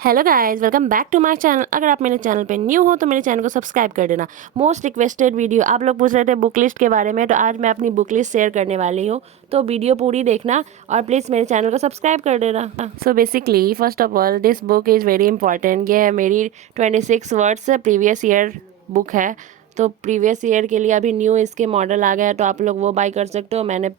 Hello guys, welcome back to my channel. अगर आप मेरे चैनल पे न्यू हो तो मेरे चैनल को सब्सक्राइब कर देना। मोस्ट रिक्वेस्टेड वीडियो आप लोग पूछ रहे थे बुक लिस्ट के बारे में, तो आज मैं अपनी बुक लिस्ट शेयर करने वाली हूँ। तो वीडियो पूरी देखना और प्लीज़ मेरे चैनल को सब्सक्राइब कर देना। So basically first of all this book is very important. ये है मेरी 26 वर्ड्स प्रीवियस ईयर बुक है। तो प्रीवियस ईयर के लिए अभी न्यू इसके मॉडल आ गया है, तो आप लोग वो बाई कर सकते हो। मैंने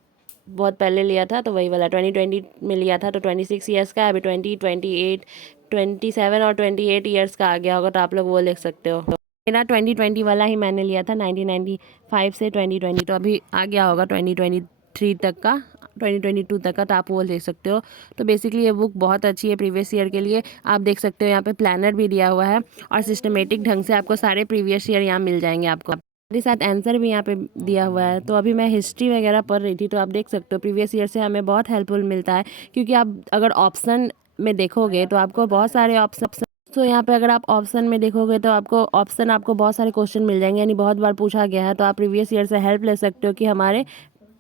बहुत पहले लिया था तो वही वाला 2020 में लिया था, तो 26 ईयर्स का है। अभी 2028 27 और 28 ईयर्स का आ गया होगा, तो आप लोग वो लिख सकते हो। मेरा 2020 वाला ही मैंने लिया था 1995 से 2020, तो अभी आ गया होगा 2023 तक का, 2022 तक का, तो आप वो ले सकते हो। तो बेसिकली ये बुक बहुत अच्छी है प्रीवियस ईयर के लिए। आप देख सकते हो यहाँ पे प्लानर भी दिया हुआ है और सिस्टमेटिक ढंग से आपको सारे प्रीवियस ईयर यहाँ मिल जाएंगे आपको। मेरे साथ आंसर भी यहाँ पे दिया हुआ है। तो अभी मैं हिस्ट्री वगैरह पढ़ रही थी, तो आप देख सकते हो प्रीवियस ईयर से हमें बहुत हेल्पफुल मिलता है, क्योंकि आप अगर ऑप्शन में देखोगे तो आपको बहुत सारे ऑप्शन, तो यहाँ पे अगर आप ऑप्शन में देखोगे तो आपको बहुत सारे क्वेश्चन मिल जाएंगे, यानी बहुत बार पूछा गया है। तो आप प्रीवियस ईयर से हेल्प ले सकते हो कि हमारे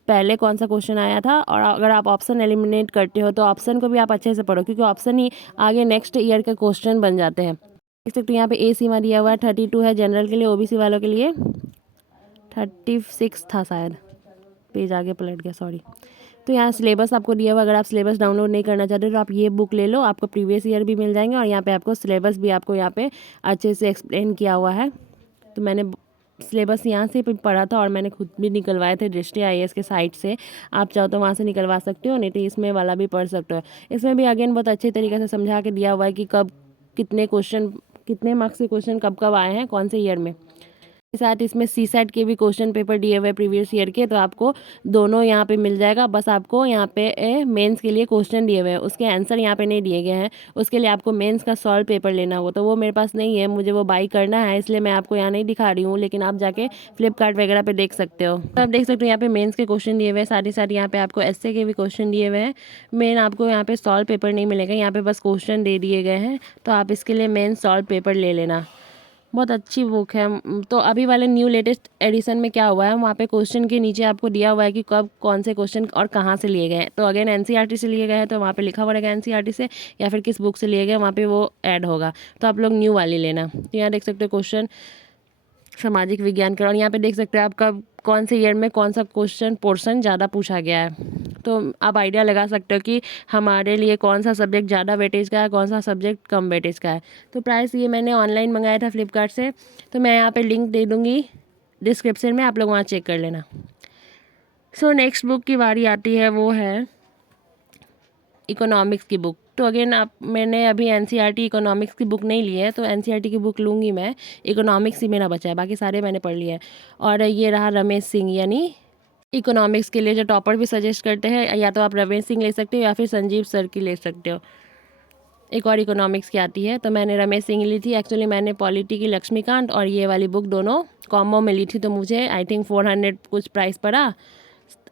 पहले कौन सा क्वेश्चन आया था। और अगर आप ऑप्शन एलिमिनेट करते हो तो ऑप्शन को भी आप अच्छे से पढ़ो, क्योंकि ऑप्शन ही आगे नेक्स्ट ईयर के क्वेश्चन बन जाते हैं। देख सकते हो यहाँ पे ए सीमा दिया हुआ है 32 है जनरल के लिए, ओबीसी वालों के लिए 36 था शायद, पेज आगे पलट गया, सॉरी। तो यहाँ सिलेबस आपको दिया हुआ। अगर आप सिलेबस डाउनलोड नहीं करना चाहते तो आप ये बुक ले लो, आपको प्रीवियस ईयर भी मिल जाएंगे और यहाँ पे आपको सिलेबस भी आपको यहाँ पे अच्छे से एक्सप्लेन किया हुआ है। तो मैंने सिलेबस यहाँ से पढ़ा था और मैंने खुद भी निकलवाए थे दृष्टि आईएएस के साइट से। आप चाहो तो वहाँ से निकलवा सकते हो, नहीं तो इसमें वाला भी पढ़ सकते हो। इसमें भी अगेन बहुत अच्छे तरीके से समझा के दिया हुआ है कि कब कितने क्वेश्चन, कितने मार्क्स के क्वेश्चन कब कब आए हैं कौन से ईयर में। साथ इसमें सी सेट के भी क्वेश्चन पेपर दिए हुए प्रीवियस ईयर के, तो आपको दोनों यहाँ पे मिल जाएगा। बस आपको यहाँ पे मेंस के लिए क्वेश्चन दिए हुए हैं, उसके आंसर यहाँ पे नहीं दिए गए हैं। उसके लिए आपको मेंस का सॉल्व पेपर लेना होगा, तो वो मेरे पास नहीं है, मुझे वो बाई करना है, इसलिए मैं आपको यहाँ नहीं दिखा रही हूँ। लेकिन आप जाके फ्लिपकार्ट वगैरह पे देख सकते हो। तो आप देख सकते हो यहाँ पे मेन्स के क्वेश्चन दिए हुए हैं, साथ ही साथ यहाँ पे आपको एसए के भी क्वेश्चन दिए हुए हैं। मेन आपको यहाँ पे सॉल्व पेपर नहीं मिलेगा, यहाँ पे बस क्वेश्चन दे दिए गए हैं, तो आप इसके लिए मेन सॉल्व पेपर ले लेना। बहुत अच्छी बुक है। तो अभी वाले न्यू लेटेस्ट एडिशन में क्या हुआ है, वहाँ पे क्वेश्चन के नीचे आपको दिया हुआ है कि कब कौन से क्वेश्चन और कहाँ से लिए गए हैं। तो अगेन एनसीईआरटी से लिए गए हैं, तो वहाँ पे लिखा हुआ रहेगा एनसीईआरटी से, या फिर किस बुक से लिए गए वहाँ पे वो ऐड होगा। तो आप लोग न्यू वाली लेना। तो यहाँ देख सकते हो क्वेश्चन सामाजिक विज्ञान का, और यहाँ पे देख सकते हो आपका कौन से ईयर में कौन सा क्वेश्चन पोर्शन ज़्यादा पूछा गया है। तो आप आइडिया लगा सकते हो कि हमारे लिए कौन सा सब्जेक्ट ज़्यादा वेटेज का है, कौन सा सब्जेक्ट कम वेटेज का है। तो प्राइस ये मैंने ऑनलाइन मंगाया था फ्लिपकार्ट से, तो मैं यहाँ पे लिंक दे दूँगी डिस्क्रिप्शन में, आप लोग वहाँ चेक कर लेना। सो नेक्स्ट बुक की बारी आती है, वो है इकोनॉमिक्स की बुक। तो अगेन मैंने अभी एनसीईआरटी इकोनॉमिक्स की बुक नहीं ली है, तो एनसीईआरटी की बुक लूँगी मैं। इकोनॉमिक्स ही मेरा बचा है, बाकी सारे मैंने पढ़ लिए हैं। और ये रहा रमेश सिंह, यानी इकोनॉमिक्स के लिए जो टॉपर भी सजेस्ट करते हैं, या तो आप रमेश सिंह ले सकते हो या फिर संजीव सर की ले सकते हो। एक और इकोनॉमिक्स की आती है, तो मैंने रमेश सिंह ली थी। एक्चुअली मैंने पॉलिटी की लक्ष्मीकांत और ये वाली बुक दोनों कॉम्बो में ली थी, तो मुझे आई थिंक 400 कुछ प्राइस पड़ा,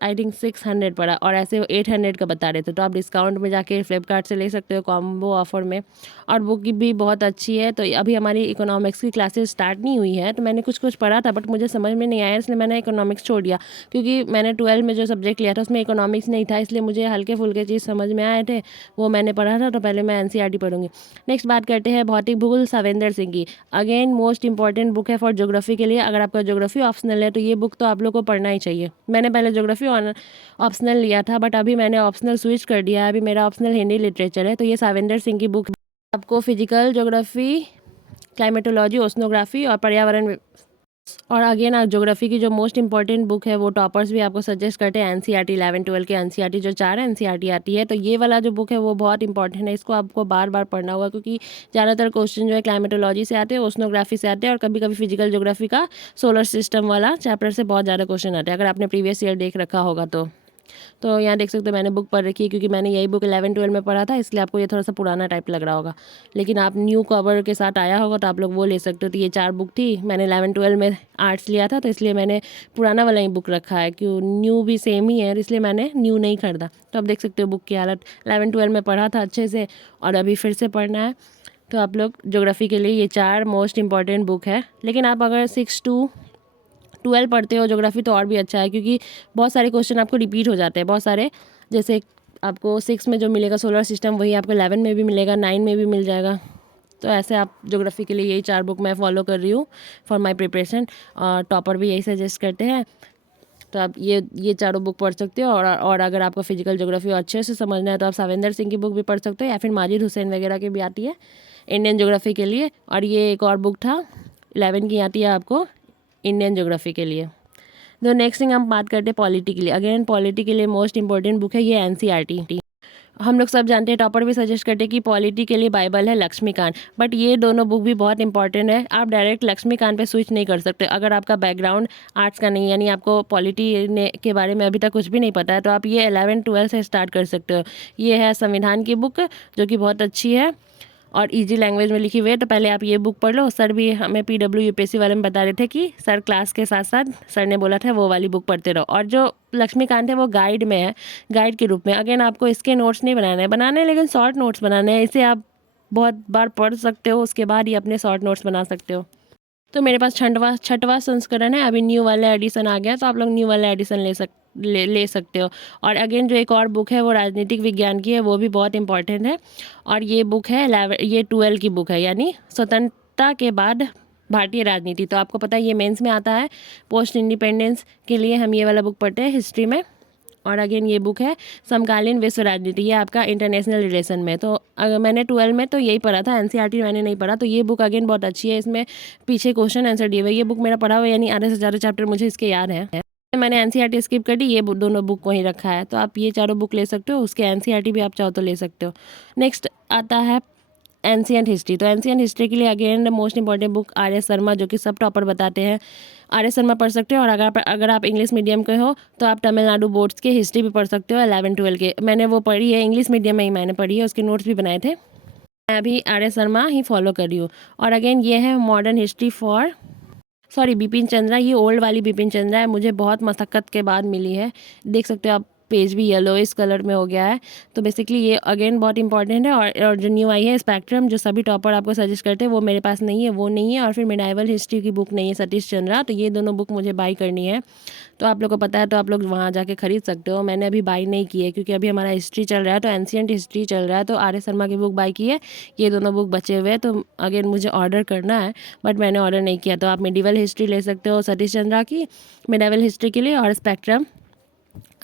आई थिंक 600 पड़ा, और ऐसे 800 का बता रहे थे। तो आप डिस्काउंट में जाके फ्लिपकार्ट से ले सकते हो कॉम्बो ऑफर में। और बुक भी बहुत अच्छी है। तो अभी हमारी इकोनॉमिक्स की क्लासेस स्टार्ट नहीं हुई है, तो मैंने कुछ कुछ पढ़ा था बट मुझे समझ में नहीं आया, इसलिए मैंने इकोनॉमिक्स छोड़ दिया। क्योंकि मैंने 12 में जो सब्जेक्ट लिया था उसमें इकोनॉमिक्स नहीं था, इसलिए मुझे हल्के फुल्के चीज़ समझ में आए थे, वो मैंने पढ़ा था। तो पहले मैं एनसीईआरटी पढ़ूंगी। नेक्स्ट बात करते हैं भौतिक भूगोल सवेंद्र सिंह की। अगेन मोस्ट इंपॉर्टेंट बुक है फॉर ज्योग्राफी के लिए। अगर आपका ज्योग्राफी ऑप्शनल है तो ये बुक तो आप लोग को पढ़ना ही चाहिए। मैंने पहले ज्योग्राफी ऑप्शनल लिया था, बट अभी मैंने ऑप्शनल स्विच कर दिया है। अभी मेरा ऑप्शनल हिंदी लिटरेचर है, तो ये सवेंद्र सिंह की बुक आपको फिजिकल ज्योग्राफी, क्लाइमेटोलॉजी, ओशनोग्राफी और पर्यावरण, और अगेन ज्योग्राफी की जो मोस्ट इंपॉर्टेंट बुक है वो टॉपर्स भी आपको सजेस्ट करते हैं एनसीईआरटी 11 12 के एनसीईआरटी जो 4 एनसीईआरटी आती है। तो ये वाला जो बुक है वो बहुत इंपॉर्टेंट है, इसको आपको बार बार पढ़ना होगा, क्योंकि ज़्यादातर क्वेश्चन जो है क्लाइमेटोलॉजी से आते हैं, ओशनोग्राफी से आते हैं, और कभी कभी फिजिकल ज्योग्राफी का सोलर सिस्टम वाला चैप्टर से बहुत ज़्यादा क्वेश्चन आते हैं, अगर आपने प्रीवियस ईयर देख रखा होगा तो। तो यहाँ देख सकते हो मैंने बुक पढ़ रखी है, क्योंकि मैंने यही बुक 11 12 में पढ़ा था, इसलिए आपको ये थोड़ा सा पुराना टाइप लग रहा होगा। लेकिन आप न्यू कवर के साथ आया होगा तो आप लोग वो ले सकते हो। तो ये 4 बुक थी, मैंने 11 12 में आर्ट्स लिया था, तो इसलिए मैंने पुराना वाला ही बुक रखा है, क्यों न्यू भी सेम ही है, इसलिए मैंने न्यू नहीं खरीदा। तो आप देख सकते हो बुक की हालत, 11 12 में पढ़ा था अच्छे से और अभी फिर से पढ़ना है। तो आप लोग ज्योग्राफी के लिए ये 4 मोस्ट इंपॉर्टेंट बुक है। लेकिन आप अगर 6 to 12 पढ़ते हो ज्योग्राफी तो और भी अच्छा है, क्योंकि बहुत सारे क्वेश्चन आपको रिपीट हो जाते हैं, बहुत सारे। जैसे आपको 6 में जो मिलेगा सोलर सिस्टम, वही आपको 11 में भी मिलेगा, 9 में भी मिल जाएगा। तो ऐसे आप ज्योग्राफी के लिए यही 4 बुक मैं फॉलो कर रही हूँ फॉर माय प्रिपरेशन, और टॉपर भी यही सजेस्ट करते हैं। तो आप ये चारों बुक पढ़ सकते हो। और अगर आपको फिजिकल ज्योग्राफी अच्छे से समझना है तो आप साविंदर सिंह की बुक भी पढ़ सकते हो, या फिर माजिद हुसैन वगैरह की भी आती है इंडियन ज्योग्राफी के लिए। और ये एक और बुक था 11 की आती है आपको इंडियन ज्योग्राफी के लिए। तो नेक्स्ट थिंग हम बात करते हैं पॉलिटी के लिए। अगेन पॉलिटी के लिए मोस्ट इंपॉर्टेंट बुक है ये एनसीईआरटी। हम लोग सब जानते हैं, टॉपर भी सजेस्ट करते हैं कि पॉलिटी के लिए बाइबल है लक्ष्मीकांत, बट ये दोनों बुक भी बहुत इंपॉर्टेंट है। आप डायरेक्ट लक्ष्मीकांत पे स्विच नहीं कर सकते अगर आपका बैकग्राउंड आर्ट्स का नहीं, यानी आपको पॉलिटी के बारे में अभी तक कुछ भी नहीं पता है, तो आप ये 11-12 से स्टार्ट कर सकते हो। ये है संविधान की बुक जो कि बहुत अच्छी है और इजी लैंग्वेज में लिखी हुई है। तो पहले आप ये बुक पढ़ लो। सर भी हमें पीडब्ल्यू यूपीएससी वाले में बता रहे थे कि सर क्लास के साथ साथ सर ने बोला था वो वाली बुक पढ़ते रहो। और जो लक्ष्मीकांत है वो गाइड में है, गाइड के रूप में। अगेन आपको इसके नोट्स नहीं बनाने हैं लेकिन शॉर्ट नोट्स बनाने हैं। इसे आप बहुत बार पढ़ सकते हो, उसके बाद ही अपने शॉर्ट नोट्स बना सकते हो। तो मेरे पास छठवां संस्करण है, अभी न्यू वाला एडिशन आ गया, तो आप लोग न्यू वाला एडिशन ले सकते हो। और अगेन जो एक और बुक है वो राजनीतिक विज्ञान की है, वो भी बहुत इंपॉर्टेंट है। और ये बुक है ये 12 की बुक है, यानी स्वतंत्रता के बाद भारतीय राजनीति। तो आपको पता है ये मेंस में आता है, पोस्ट इंडिपेंडेंस के लिए हम ये वाला बुक पढ़ते हैं हिस्ट्री में। और अगेन ये बुक है समकालीन विश्व राजनीति, ये आपका इंटरनेशनल रिलेशन में। तो अगर मैंने 12 में तो यही पढ़ा था, एनसीईआरटी मैंने नहीं पढ़ा। तो ये बुक अगेन बहुत अच्छी है, इसमें पीछे क्वेश्चन आंसर दिए हुए। ये बुक मेरा पढ़ा हुआ है, यानी आधे से ज़्यादा चैप्टर मुझे इसके याद है। मैंने एनसीईआरटी स्किप कर दी, ये दोनों बुक वहीं रखा है। तो आप ये चारों बुक ले सकते हो, उसके एनसीईआरटी भी आप चाहो तो ले सकते हो। नेक्स्ट आता है एंशिएंट हिस्ट्री। तो एंशिएंट हिस्ट्री के लिए again most important book RS. Sharma, जो कि सब टॉपर बताते हैं। आर.एस. शर्मा पढ़ सकते हो। और अगर आप इंग्लिश मीडियम के हो तो आप तमिलनाडु बोर्ड्स के हिस्ट्री भी पढ़ सकते हो 11-12 के। मैंने वो पढ़ी है, इंग्लिश मीडियम में ही मैंने पढ़ी है, उसके नोट्स भी बनाए थे। मैं अभी आर.एस. शर्मा ही फॉलो कर रही हूँ। और अगेन ये है modern history for Bipin Chandra. ये ओल्ड वाली बिपिन चंद्रा है, मुझे बहुत मशक्क़त के बाद मिली है। देख सकते हो आप, पेज भी येलो इस कलर में हो गया है। तो बेसिकली ये अगेन बहुत इंपॉर्टेंट है। और जो न्यू आई है स्पेक्ट्रम, जो सभी टॉपर आपको सजेस्ट करते हैं, वो मेरे पास नहीं है, वो नहीं है। और फिर मेडाइवल हिस्ट्री की बुक नहीं है सतीश चंद्रा। तो ये दोनों बुक मुझे बाई करनी है। तो आप लोग को पता है तो आप लोग वहाँ जाके खरीद सकते हो। मैंने अभी बाई नहीं की है क्योंकि अभी हमारा हिस्ट्री चल रहा है, तो एंशिएंट हिस्ट्री चल रहा है, तो आर.एस. शर्मा की बुक बाई की है। ये दोनों बुक बचे हुए हैं, तो अगेन मुझे ऑर्डर करना है, बट मैंने ऑर्डर नहीं किया। तो आप मेडिवल हिस्ट्री ले सकते हो सतीश चंद्रा की, मेडाइवल हिस्ट्री के लिए, और स्पेक्ट्रम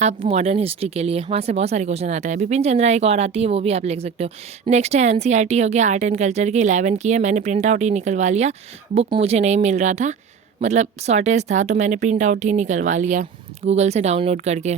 आप मॉडर्न हिस्ट्री के लिए। वहाँ से बहुत सारे क्वेश्चन आते हैं। बिपिन चंद्रा एक और आती है, वो भी आप लिख सकते हो। नेक्स्ट है एनसीईआरटी हो गया, आर्ट एंड कल्चर की 11 की है। मैंने प्रिंट आउट ही निकलवा लिया, बुक मुझे नहीं मिल रहा था, मतलब शॉर्टेज था, तो मैंने प्रिंट आउट ही निकलवा लिया गूगल से डाउनलोड करके।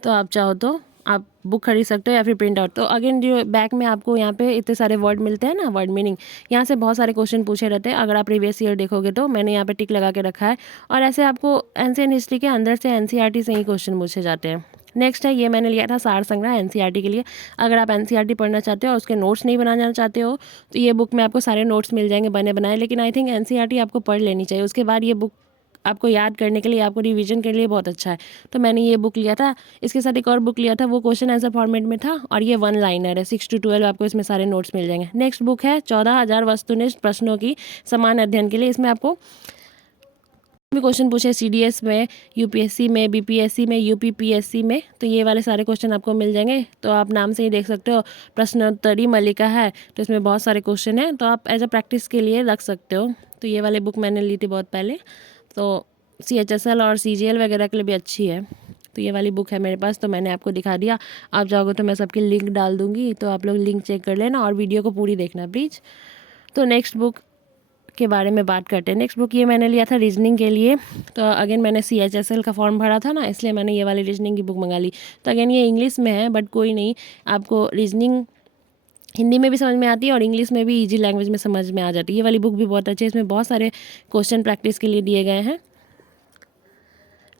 तो आप चाहो तो आप बुक खरीद सकते हो या फिर प्रिंट आउट। तो अगेन जो बैक में आपको यहाँ पे इतने सारे वर्ड मिलते हैं ना, वर्ड मीनिंग, यहाँ से बहुत सारे क्वेश्चन पूछे रहते हैं। अगर आप प्रीवियस ईयर देखोगे तो मैंने यहाँ पे टिक लगा के रखा है। और ऐसे आपको एंशिएंट हिस्ट्री के अंदर से एनसीईआरटी से ही क्वेश्चन पूछे जाते हैं। नेक्स्ट है, ये मैंने लिया था सार संग्रह एनसीईआरटी के लिए। अगर आप एनसीईआरटी पढ़ना चाहते हो और उसके नोट्स नहीं बनाना चाहते हो तो ये बुक में आपको सारे नोट्स मिल जाएंगे बने बनाए। लेकिन आई थिंक एनसीईआरटी आपको पढ़ लेनी चाहिए, उसके बाद ये बुक आपको याद करने के लिए, आपको रिवीजन के लिए बहुत अच्छा है। तो मैंने ये बुक लिया था। इसके साथ एक और बुक लिया था, वो क्वेश्चन आंसर फॉर्मेट में था, और ये 1 लाइनर है, 6 to 12 आपको इसमें सारे नोट्स मिल जाएंगे। नेक्स्ट बुक है 14,000 वस्तुनिष्ठ प्रश्नों की समान अध्ययन के लिए। इसमें आपको भी क्वेश्चन पूछे सीडीएस में, यूपीएससी में, बीपीएससी में, यूपीपीएससी में, तो ये वाले सारे क्वेश्चन आपको मिल जाएंगे। तो आप नाम से ही देख सकते हो, प्रश्नोत्तरी मल्लिका है, तो इसमें बहुत सारे क्वेश्चन हैं, तो आप एज अ प्रैक्टिस के लिए रख सकते हो। तो ये वाले बुक मैंने ली थी बहुत पहले, तो CHSL और CGL वगैरह के लिए भी अच्छी है। तो ये वाली बुक है मेरे पास, तो मैंने आपको दिखा दिया। आप जाओगे तो मैं सबकी लिंक डाल दूँगी, तो आप लोग लिंक चेक कर लेना और वीडियो को पूरी देखना प्लीज़। तो नेक्स्ट बुक के बारे में बात करते हैं। नेक्स्ट बुक ये मैंने लिया था रीजनिंग के लिए। तो अगेन मैंने CHSL का फॉर्म भरा था ना, इसलिए मैंने ये वाली रीजनिंग की बुक मंगा ली। तो अगेन ये इंग्लिश में है, बट कोई नहीं, आपको रीजनिंग हिंदी में भी समझ में आती है और इंग्लिश में भी इजी लैंग्वेज में समझ में आ जाती है। ये वाली बुक भी बहुत अच्छी है, इसमें बहुत सारे क्वेश्चन प्रैक्टिस के लिए दिए गए हैं।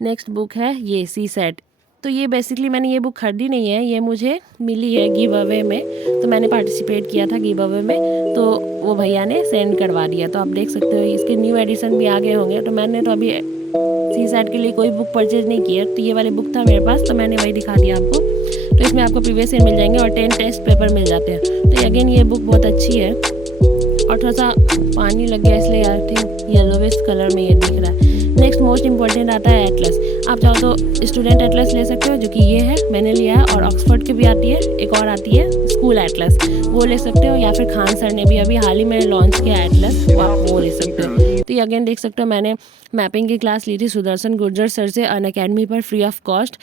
नेक्स्ट बुक है ये CSET। तो ये बेसिकली मैंने ये बुक खरीदी नहीं है, ये मुझे मिली है गिव अवे में, तो मैंने पार्टिसिपेट किया था गिव अवे में, तो वो भैया ने सेंड करवा दिया। तो आप देख सकते हो इसके न्यू एडिशन भी आ गए होंगे। तो मैंने तो अभी CSET के लिए कोई बुक परचेज नहीं की है, तो ये वाले बुक था मेरे पास, तो मैंने वही दिखा दिया आपको। तो इसमें आपको प्रीवियस ईयर मिल जाएंगे और 10 टेस्ट पेपर मिल जाते हैं। तो अगेन ये बुक बहुत अच्छी है, और थोड़ा सा पानी लग गया इसलिए आई थिंक येलोविश कलर में ये दिख रहा है। नेक्स्ट मोस्ट इंपॉर्टेंट आता है एटलस। आप चाहो तो स्टूडेंट एटलस ले सकते हो, जो कि ये है, मैंने लिया है। और ऑक्सफोर्ड की भी आती है, एक और आती है स्कूल एटलस, वो ले सकते हो। या फिर खान सर ने भी अभी हाल ही में लॉन्च किया एटलस, आप वो ले सकते हो। तो ये अगेन देख सकते हो, मैंने मैपिंग की क्लास ली थी सुदर्शन गुर्जर सर से अनअकैडमी पर फ्री ऑफ कॉस्ट।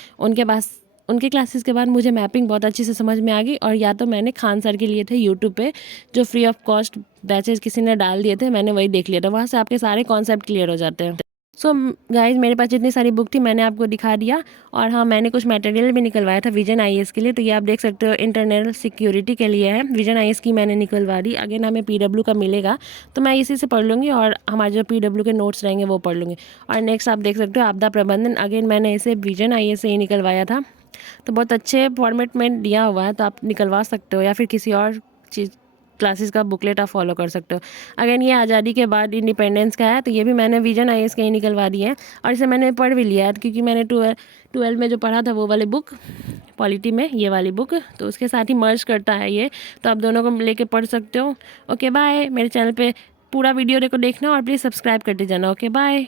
उनके क्लासेस के बाद मुझे मैपिंग बहुत अच्छे से समझ में आ गई। और या तो मैंने खान सर के लिए थे यूट्यूब पे, जो फ्री ऑफ कॉस्ट बैचेस किसी ने डाल दिए थे, मैंने वही देख लिया था। वहाँ से आपके सारे कॉन्सेप्ट क्लियर हो जाते हैं। सो गाइज, मेरे पास जितनी सारी बुक थी मैंने आपको दिखा दिया। और हाँ, मैंने कुछ मटेरियल भी निकलवाया था विजन आईएएस के लिए। तो ये आप देख सकते हो, इंटरनल सिक्योरिटी के लिए है, विजन आईएएस की मैंने निकलवा दी। अगेन हमें पीडब्ल्यू का मिलेगा, तो मैं इसी से पढ़ लूँगी और हमारे जो पीडब्ल्यू के नोट्स रहेंगे वो पढ़ लूँगी। और नेक्स्ट आप देख सकते हो आपदा प्रबंधन, अगेन मैंने इसे विजन आईएएस से ही निकलवाया था। तो बहुत अच्छे फॉर्मेट में दिया हुआ है, तो आप निकलवा सकते हो, या फिर किसी और चीज़ क्लासेस का बुकलेट आप फॉलो कर सकते हो। अगेन ये आज़ादी के बाद इंडिपेंडेंस का है, तो ये भी मैंने विजन आईएएस के ही निकलवा दिए हैं। और इसे मैंने पढ़ भी लिया है, क्योंकि मैंने 12 में जो पढ़ा था वो वाली बुक, पॉलिटी में ये वाली बुक, तो उसके साथ ही मर्ज करता है ये, तो आप दोनों को लेके पढ़ सकते हो। Okay bye. मेरे चैनल पे पूरा वीडियो को देखना और प्लीज़ सब्सक्राइब करते जाना। Okay bye.